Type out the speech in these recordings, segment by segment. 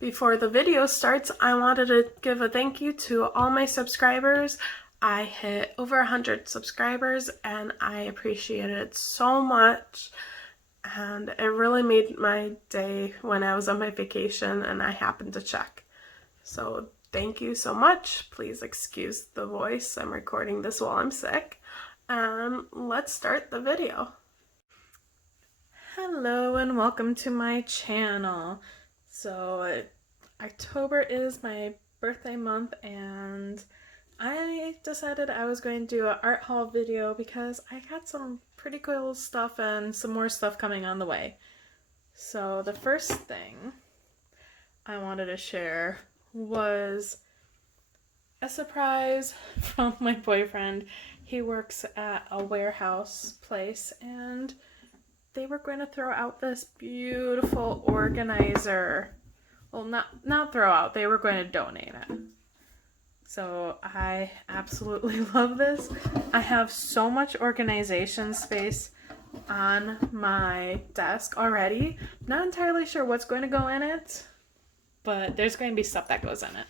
Before the video starts, I wanted to give a thank you to all my subscribers. I hit over 100 subscribers and I appreciate it so much. And it really made my day when I was on my vacation and I happened to check. So thank you so much. Please excuse the voice. I'm recording this while I'm sick. Let's start the video. Hello and welcome to my channel. So October is my birthday month and I decided I was going to do an art haul video because I got some pretty cool stuff and some more stuff coming on the way. So the first thing I wanted to share was a surprise from my boyfriend. He works at a warehouse place and they were going to throw out this beautiful organizer. Well, not throw out, they were going to donate it. So I absolutely love this. I have so much organization space on my desk already. Not entirely sure what's going to go in it, but there's going to be stuff that goes in it.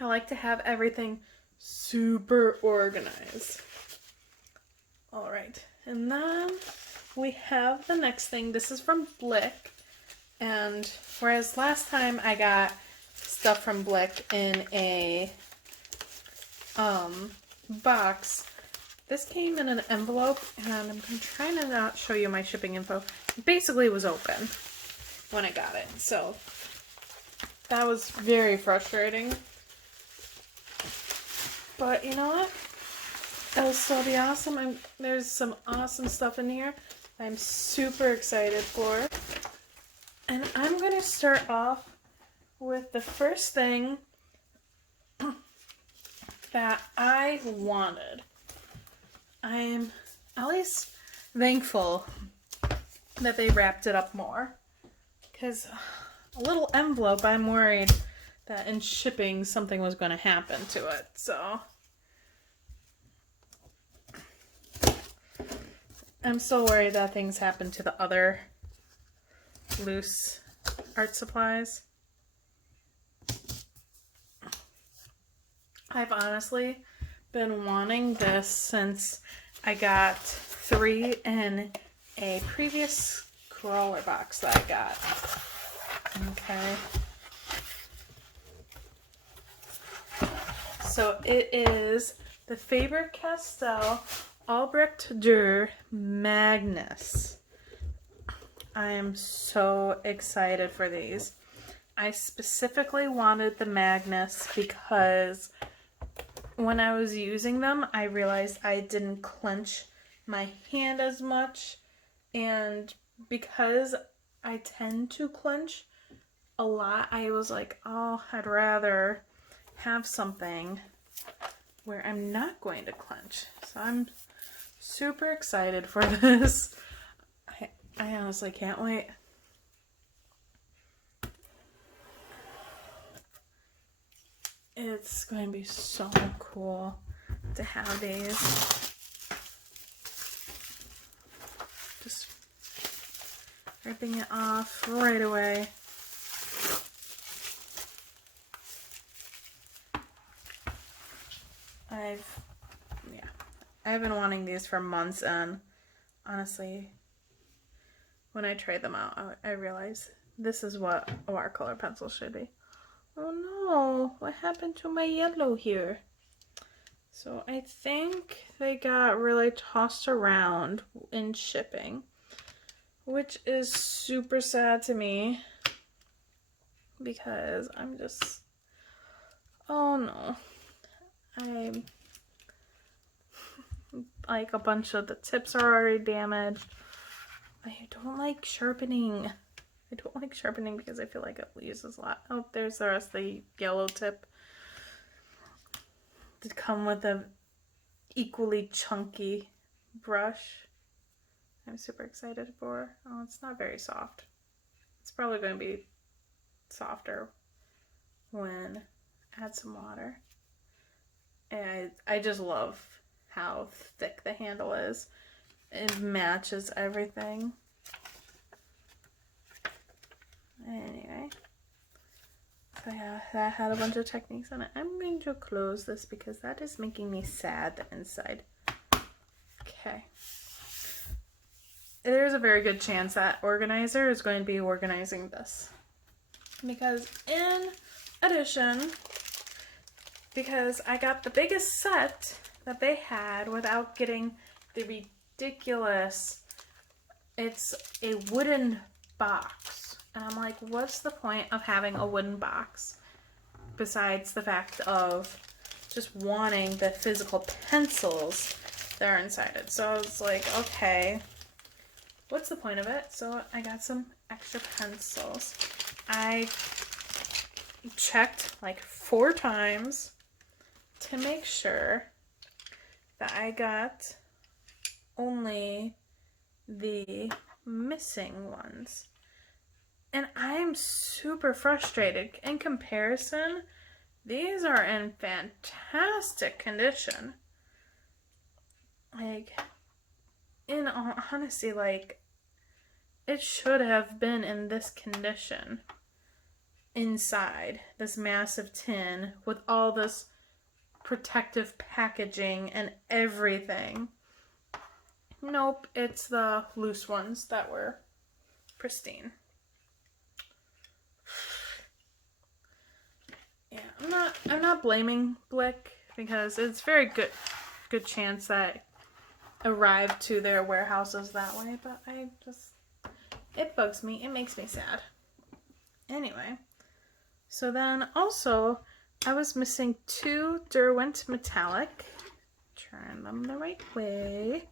I like to have everything super organized. All right, and then we have the next thing. This is from Blick, and whereas last time I got stuff from Blick in a box, this came in an envelope, and I'm trying to not show you my shipping info. It basically was open when I got it, so that was very frustrating. But you know what? It'll still be awesome. There's some awesome stuff in here I'm super excited for. And I'm going to start off with the first thing that I wanted. I'm at least thankful that they wrapped it up more. Because a little envelope, I'm worried that in shipping something was going to happen to it. So I'm still worried that things happen to the other loose art supplies. I've honestly been wanting this since I got 3 in a previous crawler box that I got. Okay. So it is the Faber-Castell Albrecht Dürer Magnus. I am so excited for these. I specifically wanted the Magnus because when I was using them, I realized I didn't clench my hand as much, and because I tend to clench a lot, I was like, oh, I'd rather have something where I'm not going to clench. So I'm super excited for this. I honestly can't wait. It's going to be so cool to have these. Just ripping it off right away. I've been wanting these for months, and honestly, when I tried them out, I realized this is what a watercolor pencil should be. Oh no, what happened to my yellow here? So I think they got really tossed around in shipping, which is super sad to me because I'm just, oh no. I'm like, a bunch of the tips are already damaged. I don't like sharpening. I don't like sharpening because I feel like it uses a lot. Oh, there's the rest of the yellow tip. To come with a equally chunky brush. I'm super excited for. Oh, it's not very soft. It's probably going to be softer when I add some water. And I just love how thick the handle is. It matches everything. Anyway, yeah, that had a bunch of techniques on it. I'm going to close this because that is making me sad, the inside. Okay. There's a very good chance that organizer is going to be organizing this. Because in addition, because I got the biggest set that they had without getting the ridiculous, it's a wooden box. And I'm like, what's the point of having a wooden box besides the fact of just wanting the physical pencils that are inside it? So I was like, okay, what's the point of it? So I got some extra pencils. I checked like 4 times to make sure that I got only the missing ones. And I'm super frustrated. In comparison, these are in fantastic condition. Like, in all honesty, like, it should have been in this condition inside this massive tin with all this protective packaging and everything. Nope, it's the loose ones that were pristine. Yeah, I'm not blaming Blick because it's very good chance that arrived to their warehouses that way, but it bugs me. It makes me sad. Anyway, so then also I was missing 2 Derwent metallic. Turn them the right way.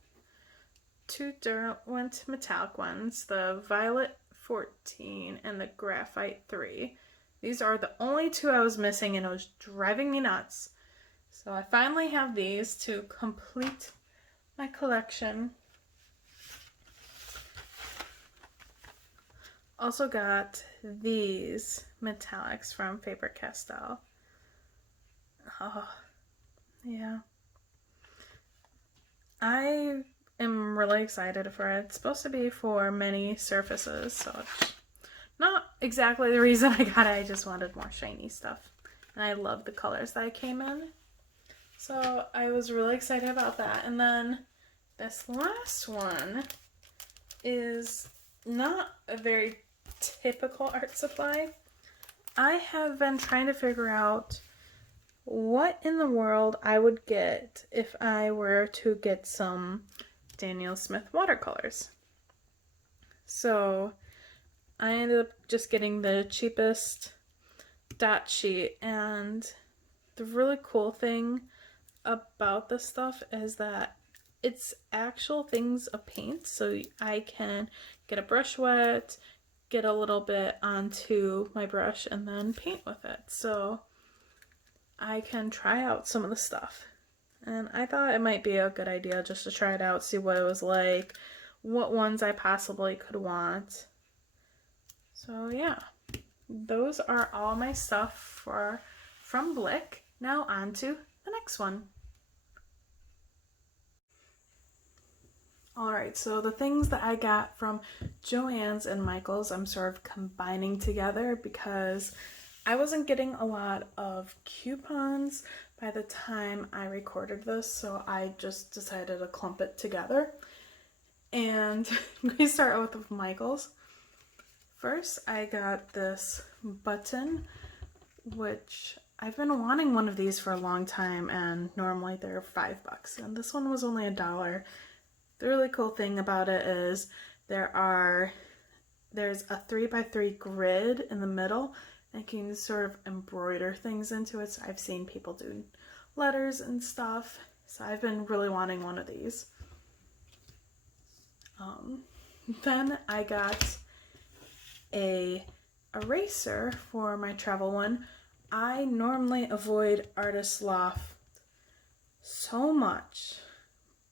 2 Derwent metallic ones, the Violet 14 and the Graphite 3. These are the only 2 I was missing, and it was driving me nuts. So I finally have these to complete my collection. Also got these metallics from Faber-Castell. Oh, yeah. I am really excited for it. It's supposed to be for many surfaces, so it's not exactly the reason I got it. I just wanted more shiny stuff. And I love the colors that I came in. So I was really excited about that. And then this last one is not a very typical art supply. I have been trying to figure out what in the world I would get if I were to get some Daniel Smith watercolors. So I ended up just getting the cheapest dot sheet, and the really cool thing about this stuff is that it's actual things of paint, so I can get a brush wet, get a little bit onto my brush, and then paint with it. So I can try out some of the stuff. And I thought it might be a good idea just to try it out, see what it was like, what ones I possibly could want. So yeah, those are all my stuff from Blick. Now on to the next one. Alright, so the things that I got from JoAnn's and Michael's, I'm sort of combining together because I wasn't getting a lot of coupons by the time I recorded this, so I just decided to clump it together. And I'm going to start out with Michael's. First, I got this button, which I've been wanting one of these for a long time, and normally they're $5, and this one was only $1. The really cool thing about it is there's a 3x3 grid in the middle, and you can sort of embroider things into it. So I've seen people do letters and stuff, so I've been really wanting one of these. Then I got a eraser for my travel one. I normally avoid Artist Loft so much,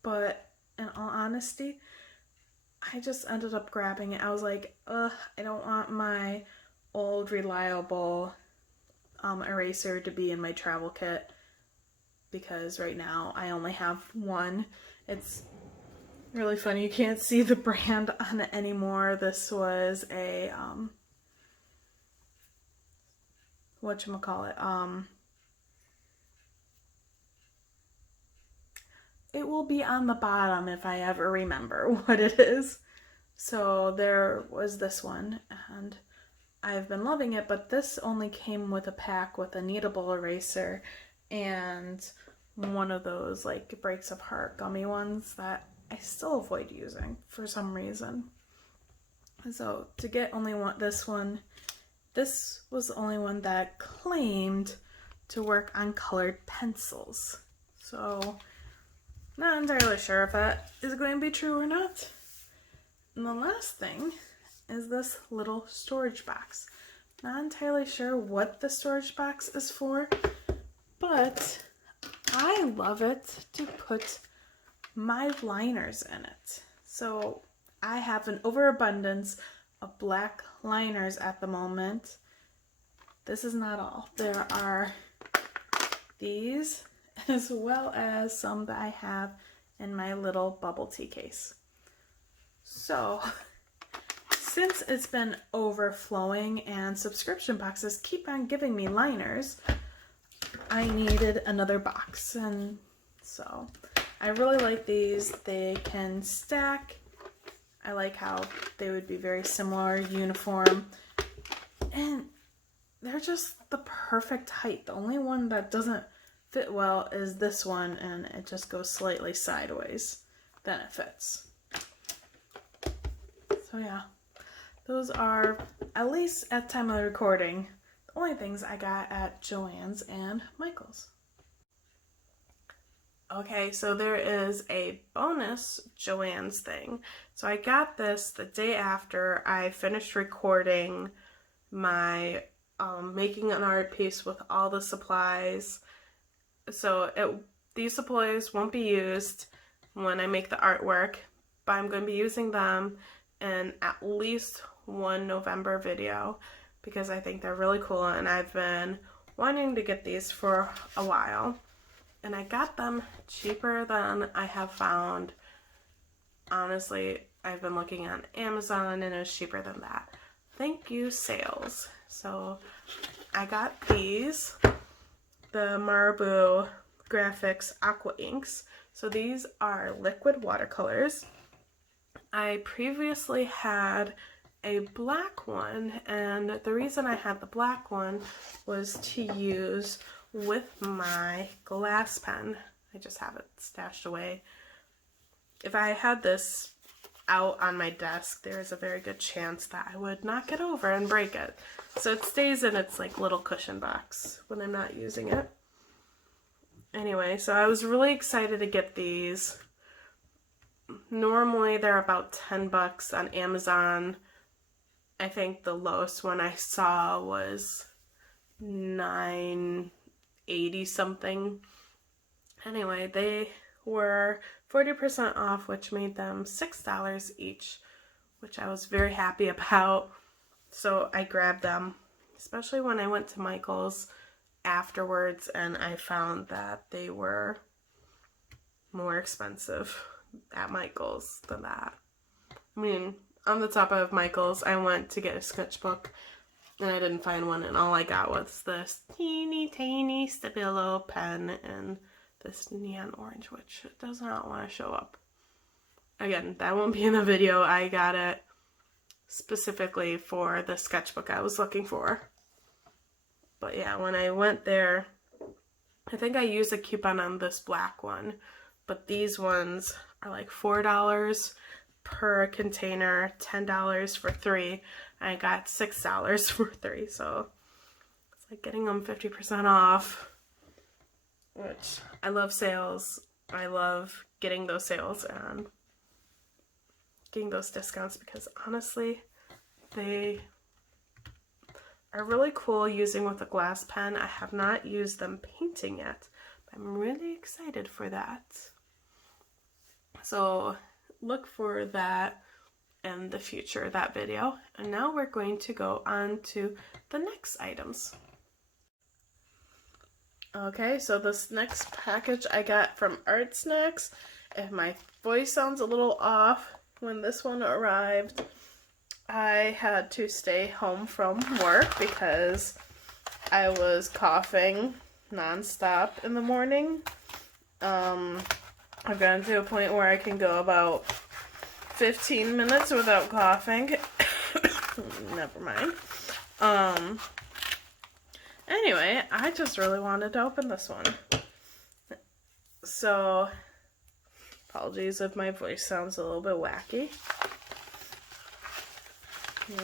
but in all honesty, I just ended up grabbing it. I was like, I don't want my old reliable eraser to be in my travel kit, because right now I only have one. It's really funny, you can't see the brand on it anymore. This was a whatchamacallit, it will be on the bottom if I ever remember what it is. So there was this one, and I've been loving it, but this only came with a pack with a kneadable eraser and one of those like breaks apart gummy ones that I still avoid using for some reason. So to get only this one, this was the only one that claimed to work on colored pencils. So not entirely sure if that is going to be true or not. And the last thing is this little storage box. Not entirely sure what the storage box is for, but I love it to put my liners in it. So I have an overabundance of black liners at the moment. This is not all. There are these, as well as some that I have in my little bubble tea case. So since it's been overflowing and subscription boxes keep on giving me liners, I needed another box. And so I really like these. They can stack. I like how they would be very similar, uniform, and they're just the perfect height. The only one that doesn't fit well is this one, and it just goes slightly sideways. Then it fits. So yeah, those are, at least at time of recording, the only things I got at JoAnn's and Michael's. Okay, so there is a bonus JoAnn's thing. So I got this the day after I finished recording my making an art piece with all the supplies. So these supplies won't be used when I make the artwork, but I'm going to be using them in at least one November video because I think they're really cool and I've been wanting to get these for a while. And I got them cheaper than I have found. Honestly, I've been looking on Amazon and it was cheaper than that. Thank you, sales. So I got these, the Marabou Graphics Aqua Inks. So these are liquid watercolors. I previously had a black one, and the reason I had the black one was to use with my glass pen. I just have it stashed away. If I had this out on my desk, there is a very good chance that I would knock it over and break it. So it stays in its like little cushion box when I'm not using it. Anyway, so I was really excited to get these. Normally they're about 10 bucks on Amazon. I think the lowest one I saw was $9.80 something. Anyway, they were 40% off, which made them $6 each, which I was very happy about. So I grabbed them, especially when I went to Michael's afterwards and I found that they were more expensive at Michael's than that. I mean, on the top of Michael's, I went to get a sketchbook and I didn't find one, and all I got was this teeny tiny Stabilo pen and this neon orange, which does not want to show up. Again, that won't be in the video. I got it specifically for the sketchbook I was looking for. But yeah, when I went there, I think I used a coupon on this black one, but these ones are like $4 per container, $10 for 3. I got $6 for 3, so it's like getting them 50% off, which I love sales. I love getting those sales and getting those discounts because honestly, they are really cool using with a glass pen. I have not used them painting yet, but I'm really excited for that. So look for that in the future, that video. And now we're going to go on to the next items. Okay, so this next package I got from ArtSnacks. If my voice sounds a little off, when this one arrived, I had to stay home from work because I was coughing nonstop in the morning. I've gotten to a point where I can go about 15 minutes without coughing. Never mind. Anyway, I just really wanted to open this one. So, apologies if my voice sounds a little bit wacky.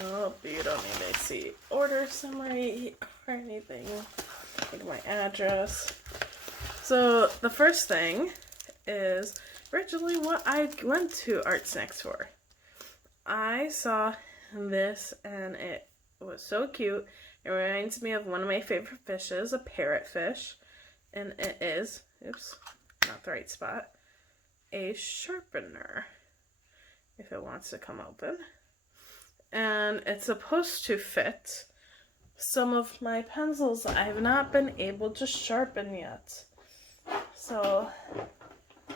Nope, you don't need to see order summary or anything. Like my address. So, the first thing is originally what I went to ArtSnacks for. I saw this and it was so cute. It reminds me of one of my favorite fishes, a parrotfish. And it is, oops, not the right spot, a sharpener, if it wants to come open. And it's supposed to fit some of my pencils I've not been able to sharpen yet. So,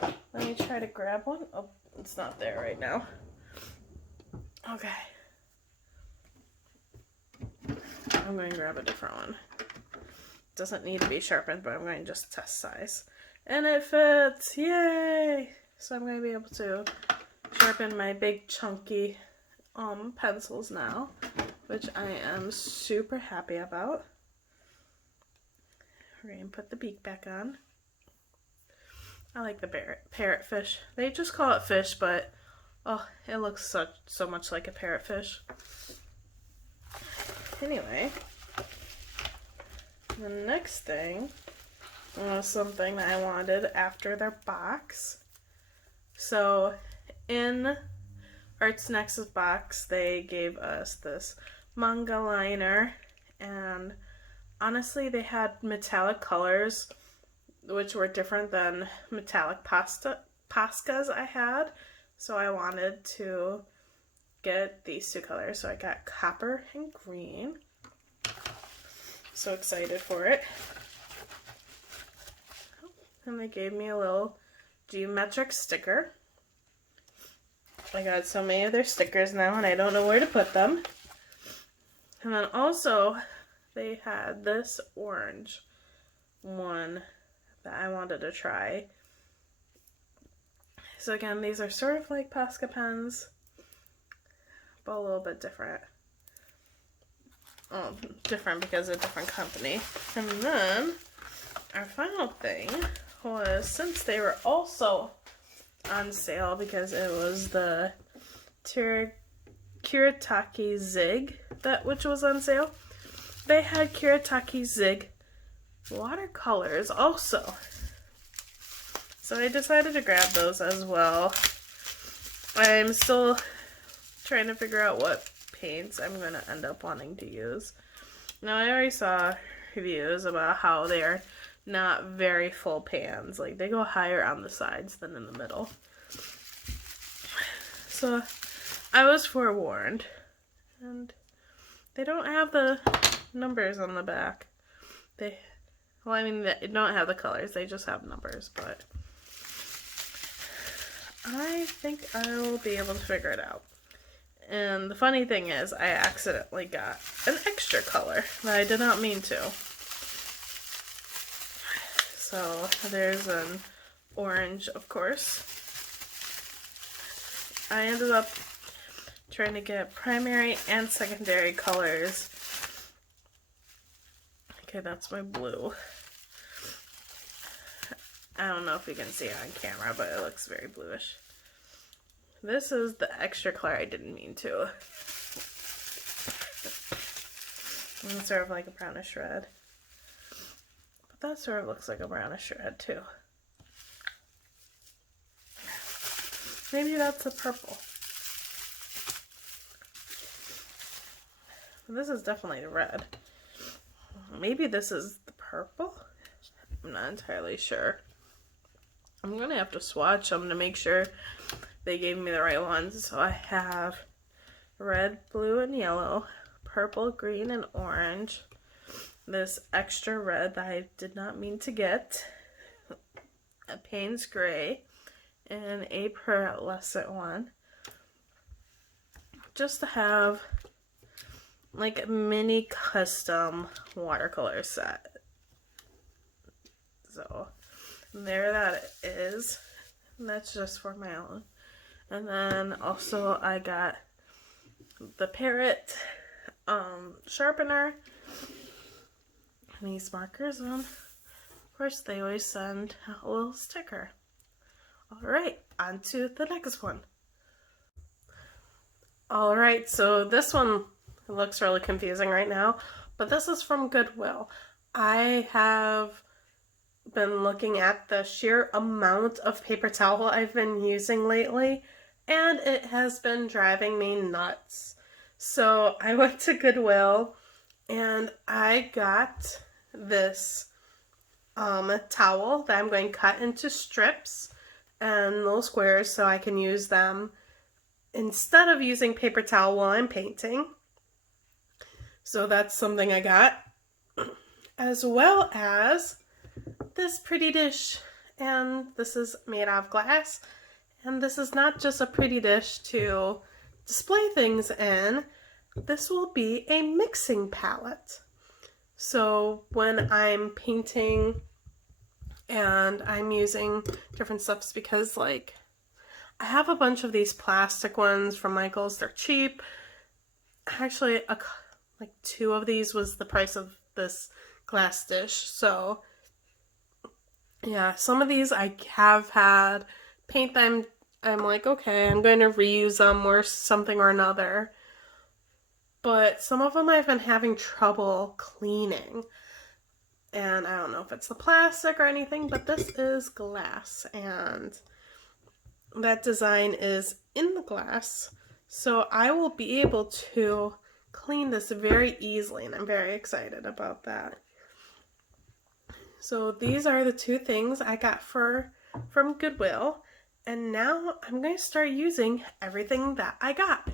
let me try to grab one. Oh, it's not there right now. Okay. I'm going to grab a different one. Doesn't need to be sharpened, but I'm going to just test size. And it fits! Yay! So I'm going to be able to sharpen my big chunky pencils now, which I am super happy about. We're going to put the beak back on. I like the parrotfish. They just call it fish, but oh, it looks so much like a parrotfish. Anyway, the next thing was something that I wanted after their box. So in ArtSnacks' box, they gave us this manga liner, and honestly, they had metallic colors, which were different than metallic Poscas I had. So I wanted to get these two colors. So I got copper and green. So excited for it. And they gave me a little geometric sticker. I got so many of their stickers now and I don't know where to put them. And then also they had this orange one that I wanted to try. So again, these are sort of like Posca pens, but a little bit different. Oh, different because of a different company. And then our final thing was, since they were also on sale because it was the Kiritaki Zig which was on sale, they had Kiritaki Zig watercolors also. So I decided to grab those as well. I'm still trying to figure out what paints I'm going to end up wanting to use. Now I already saw reviews about how they are not very full pans. Like they go higher on the sides than in the middle. So I was forewarned. And they don't have the numbers on the back. They don't have the colors. They just have numbers, but I think I will be able to figure it out. And the funny thing is, I accidentally got an extra color that I did not mean to. So there's an orange, of course. I ended up trying to get primary and secondary colors. Okay, that's my blue. I don't know if you can see it on camera, but it looks very bluish. This is the extra color I didn't mean to. And it's sort of like a brownish red. But that sort of looks like a brownish red too. Maybe that's a purple. This is definitely the red. Maybe this is the purple? I'm not entirely sure. I'm going to have to swatch them to make sure they gave me the right ones. So I have red, blue, and yellow, purple, green, and orange. This extra red that I did not mean to get. A Payne's Gray. And a pearlescent one. Just to have like mini custom watercolor set. So there that is. And that's just for my own. And then also I got the Parrot sharpener. And these markers on. Of course, they always send a little sticker. Alright, on to the next one. Alright, so this one looks really confusing right now, but this is from Goodwill. I have been looking at the sheer amount of paper towel I've been using lately, and it has been driving me nuts. So I went to Goodwill and I got this towel that I'm going to cut into strips and little squares so I can use them instead of using paper towel while I'm painting. So that's something I got, as well as this pretty dish, and this is made out of glass, and this is not just a pretty dish to display things in. This will be a mixing palette. So when I'm painting and I'm using different stuffs, because like I have a bunch of these plastic ones from Michael's, they're cheap. Actually, like 2 of these was the price of this glass dish. So yeah, some of these I have had paint them. I'm like, okay, I'm going to reuse them or something or another. But some of them I've been having trouble cleaning. And I don't know if it's the plastic or anything, but this is glass. And that design is in the glass. So I will be able to clean this very easily, and I'm very excited about that. So these are the 2 things I got from Goodwill, and now I'm going to start using everything that I got.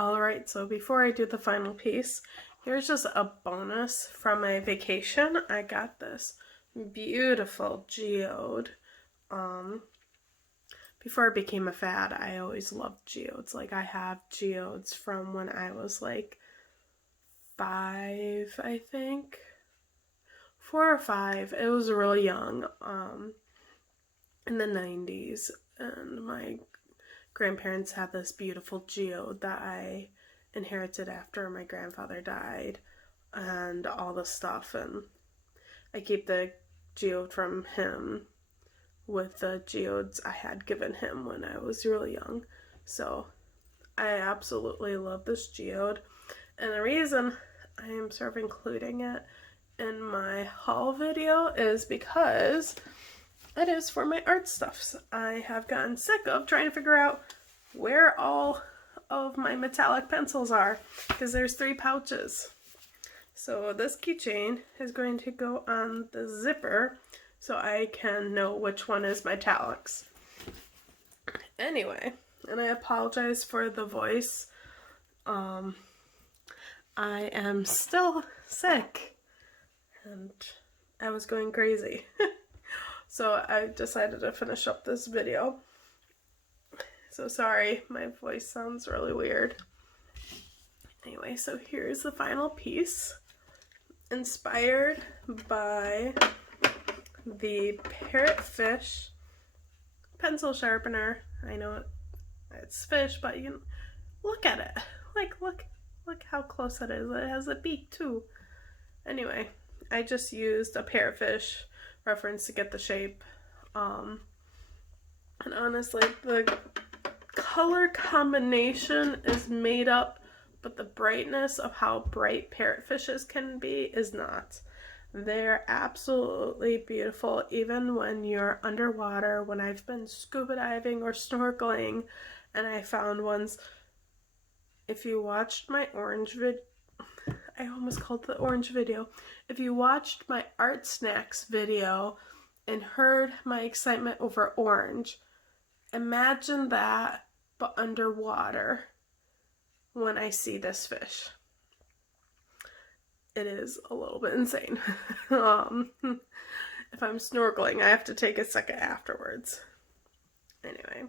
Alright, so before I do the final piece, here's just a bonus from my vacation. I got this beautiful geode. Before it became a fad, I always loved geodes. Like, I have geodes from when I was like 5, I think. 4 or 5. It was really young, in the 90s, and my grandparents had this beautiful geode that I inherited after my grandfather died and all the stuff, and I keep the geode from him with the geodes I had given him when I was really young. So I absolutely love this geode, and the reason I am sort of including it in my haul video is because it is for my art stuffs. I have gotten sick of trying to figure out where all of my metallic pencils are, because there's 3 pouches. So this keychain is going to go on the zipper so I can know which one is metallics. Anyway, and I apologize for the voice. I am still sick and I was going crazy. So I decided to finish up this video. So sorry, my voice sounds really weird. Anyway, so here's the final piece. Inspired by the parrotfish pencil sharpener. I know it's fish, but you look at it. Like, look how close it is. It has a beak too. Anyway, I just used a parrotfish reference to get the shape. And honestly, the color combination is made up, but the brightness of how bright parrotfishes can be is not. They're absolutely beautiful even when you're underwater. When I've been scuba diving or snorkeling and I found ones, if you watched my orange video, I almost called it the orange video. If you watched my ArtSnacks video and heard my excitement over orange, imagine that, but underwater when I see this fish. It is a little bit insane. If I'm snorkeling, I have to take a second afterwards. Anyway,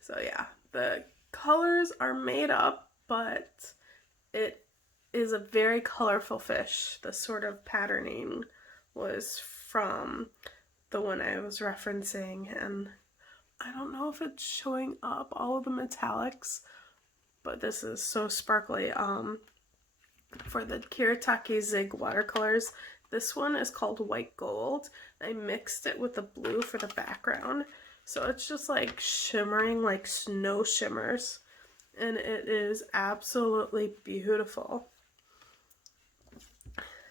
so yeah, the colors are made up, but it is a very colorful fish. The sort of patterning was from the one I was referencing, and I don't know if it's showing up all of the metallics, but this is so sparkly. For the Kiritake Zig watercolors, this one is called White Gold. I mixed it with the blue for the background, so it's just like shimmering like snow shimmers, and it is absolutely beautiful.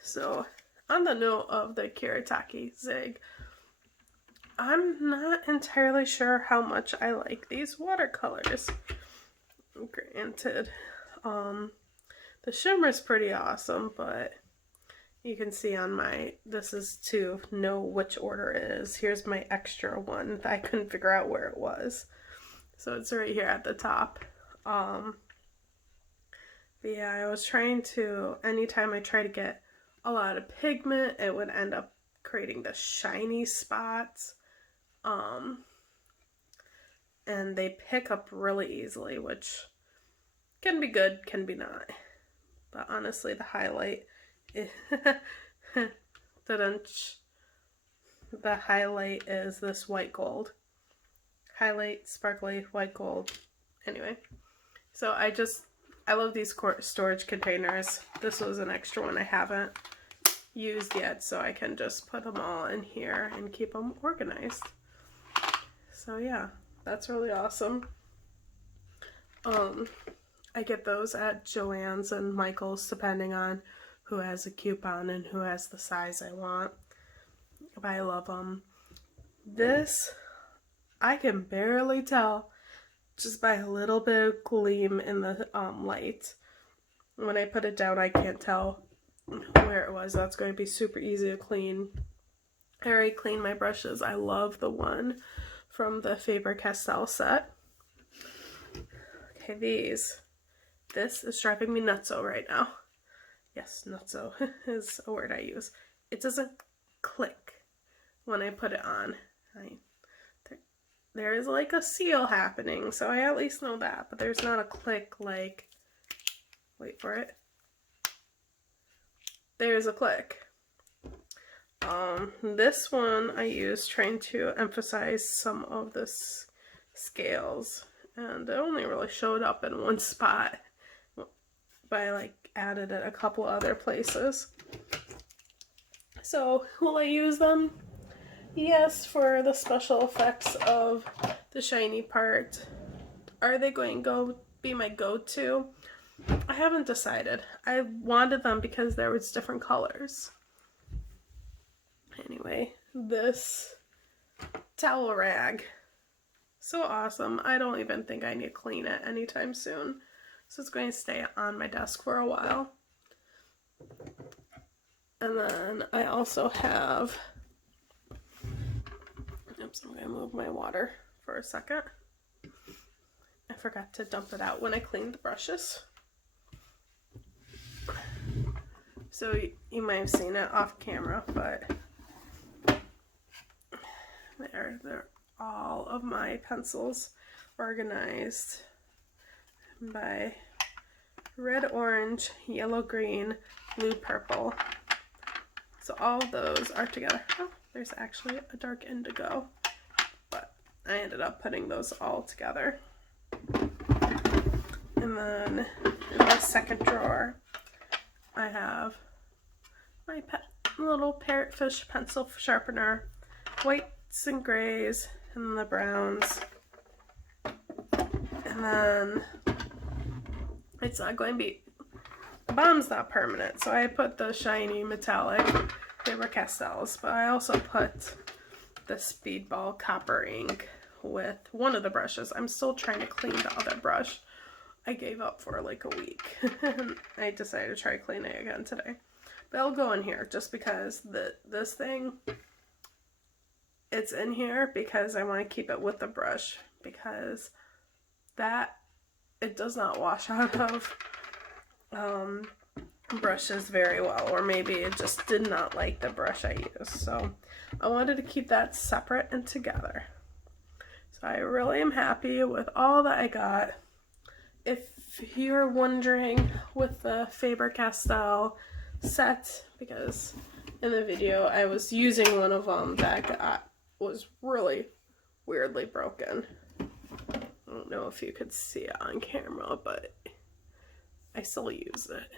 So on the note of the Kiritake Zig, I'm not entirely sure how much I like these watercolors. Granted, the shimmer is pretty awesome, but you can see on my, this is to know which order it is. Here's my extra one that I couldn't figure out where it was. So it's right here at the top. But yeah, I was trying to, anytime I try to get a lot of pigment, it would end up creating the shiny spots. And they pick up really easily, which can be good, can be not. But honestly, the highlight is the highlight is this white gold. Highlight, sparkly, white gold. Anyway, so I love these storage containers. This was an extra one I haven't used yet, so I can just put them all in here and keep them organized. So yeah, that's really awesome. I get those at JoAnn's and Michael's depending on who has a coupon and who has the size I want. But I love them. This, I can barely tell just by a little bit of gleam in the light. When I put it down, I can't tell where it was. That's going to be super easy to clean. I already cleaned my brushes. I love the one from the Faber-Castell set. Okay, these. this is driving me nutso right now. Yes, nutso is a word I use. It doesn't click when I put it on. There is like a seal happening, so I at least know that, but there's not a click like, wait for it. There's a click. This one I use trying to emphasize some of the scales, and it only really showed up in one spot, but I like added it a couple other places. So will I use them? Yes, for the special effects of the shiny part. Are they going to be my go-to? I haven't decided. I wanted them because there was different colors. Anyway, this towel rag, so awesome. I don't even think I need to clean it anytime soon. So it's going to stay on my desk for a while. And then I also have, oops, I'm going to move my water for a second. I forgot to dump it out when I cleaned the brushes. So you might have seen it off camera, but they're all of my pencils organized by red, orange, yellow, green, blue, purple. So all of those are together. Oh, there's actually a dark indigo, but I ended up putting those all together. And then in the second drawer, I have my little parrotfish pencil sharpener, whites and grays, and the browns. And then it's not going to be, the bottom's not permanent, so I put the shiny metallic Faber-Castells, but I also put the Speedball copper ink with one of the brushes. I'm still trying to clean the other brush. I gave up for like a week. I decided to try cleaning it again today. But I'll go in here just because this thing, it's in here because I want to keep it with the brush, because it does not wash out of brushes very well, or maybe it just did not like the brush I used. So I wanted to keep that separate and together. So I really am happy with all that I got. If you're wondering with the Faber-Castell set, because in the video I was using one of them that was really weirdly broken. I don't know if you could see it on camera, but I still use it.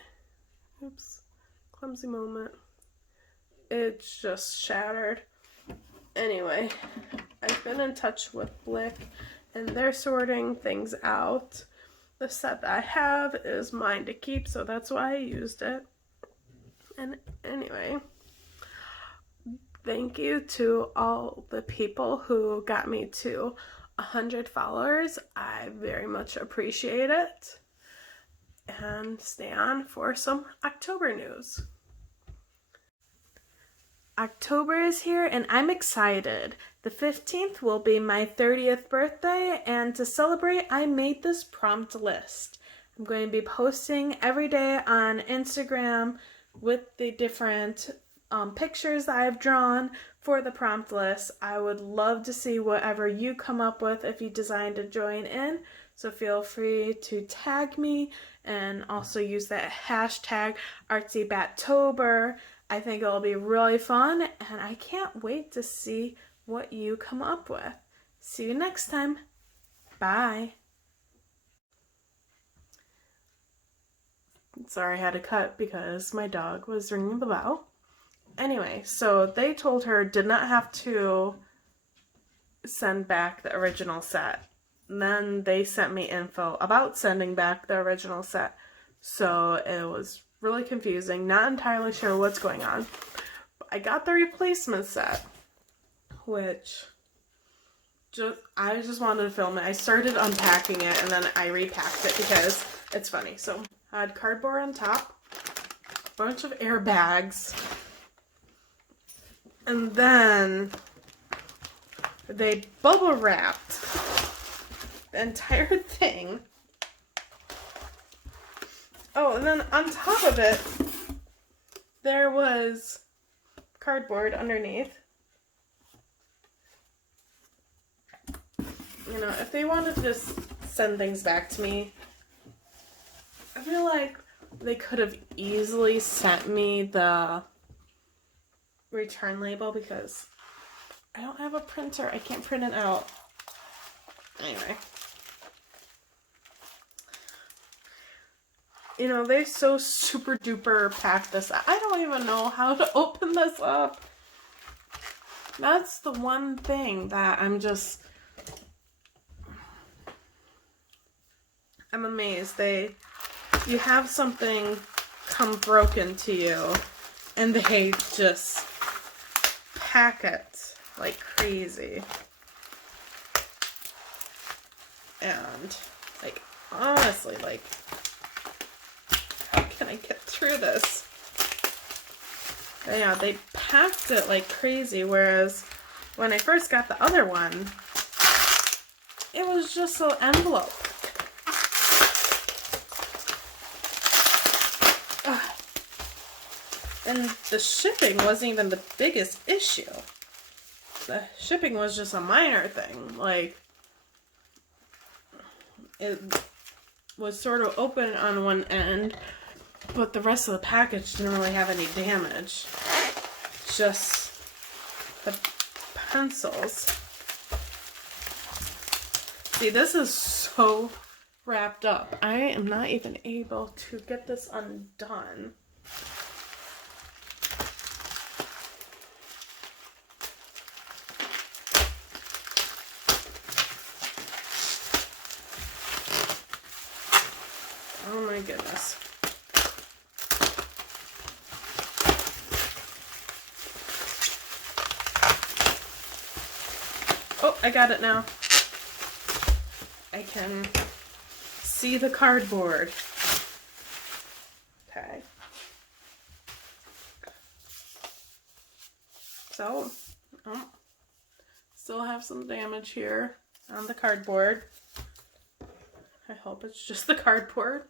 Oops, clumsy moment. It's just shattered. Anyway, I've been in touch with Blick and they're sorting things out. The set that I have is mine to keep, so that's why I used it. And anyway, thank you to all the people who got me to 100 followers. I very much appreciate it. And stay on for some October news. October is here and I'm excited. The 15th will be my 30th birthday, and to celebrate I made this prompt list. I'm going to be posting every day on Instagram with the different pictures that I've drawn for the prompt list. I would love to see whatever you come up with if you decide to join in. So feel free to tag me and also use that hashtag ArtsyBattober. I think it'll be really fun and I can't wait to see what you come up with. See you next time. Bye. Sorry, I had to cut because my dog was ringing the bell. Anyway, so they told her did not have to send back the original set. And then they sent me info about sending back the original set. So it was really confusing, not entirely sure what's going on. But I got the replacement set, which I just wanted to film it. I started unpacking it and then I repacked it because it's funny. So I had cardboard on top, a bunch of airbags, and then they bubble wrapped the entire thing Oh, and then on top of it, there was cardboard underneath. You know, if they wanted to just send things back to me, I feel like they could have easily sent me the return label because I don't have a printer. I can't print it out. Anyway. You know, they so super duper packed this up. I don't even know how to open this up. That's the one thing that I'm amazed. You have something come broken to you and they just pack it like crazy. And like, honestly, like, how can I get through this? Yeah, they packed it like crazy, whereas when I first got the other one, it was just an envelope. Ugh. And the shipping wasn't even the biggest issue. The shipping was just a minor thing. Like, it was sort of open on one end, but the rest of the package didn't really have any damage. Just the pencils. See, this is so wrapped up. I am not even able to get this undone. Oh my goodness. Oh, I got it now. I can see the cardboard. Okay. So, still have some damage here on the cardboard. I hope it's just the cardboard.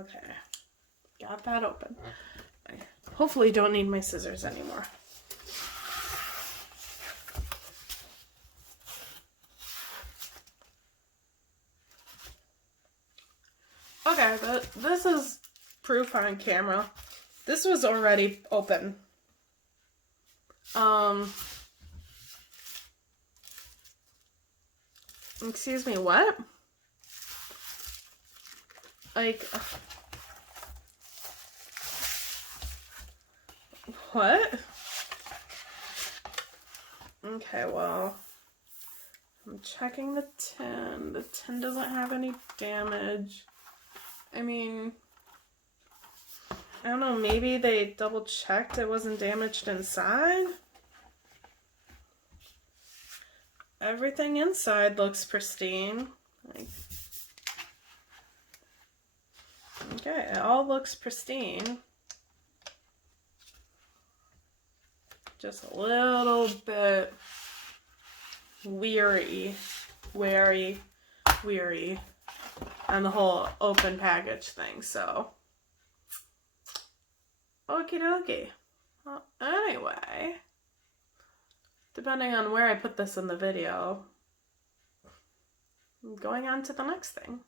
Okay, got that open. I hopefully don't need my scissors anymore. Okay, but this is proof on camera. This was already open. Excuse me, what? Like, what? Okay, well, I'm checking the tin. The tin doesn't have any damage. I mean, I don't know, maybe they double checked it wasn't damaged inside? Everything inside looks pristine. Like, okay, it all looks pristine. Just a little bit wary on the whole open package thing, so okie dokie. Well, anyway, depending on where I put this in the video, I'm going on to the next thing.